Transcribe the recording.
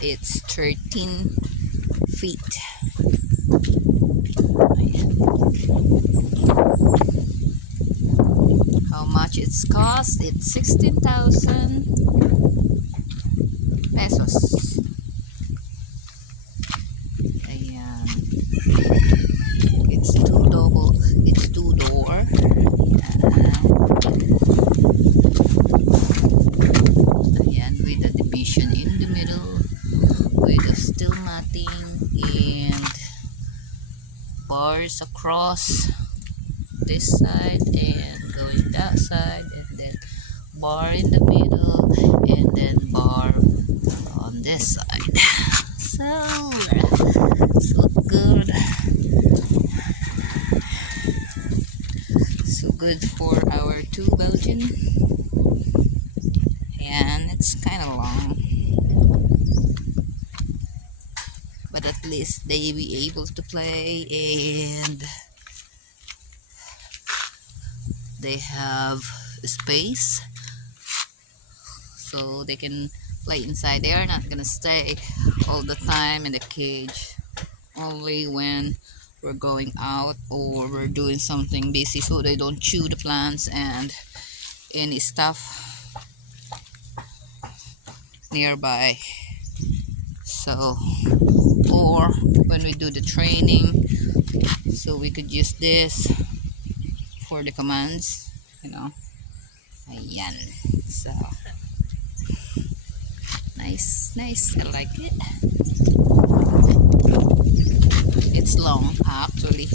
It's 13 feet. How much it's cost? It's 16,000 pesos. Ayan. It's it's two door. Ayan, with a division in the middle, with a steel matting and bars across this side and going that side, and then bar in the middle, and then bar on this side. So good. So good for our two Belgian. And it's kind of long, but at least they be able to play, and they have space so they can play inside. They are not gonna stay all the time in the cage, only when we're going out or we're doing something busy, so they don't chew the plants and any stuff nearby. So, or when we do the training, so we could use this for the commands, you know. Ayan. So nice, I like it. It's long actually.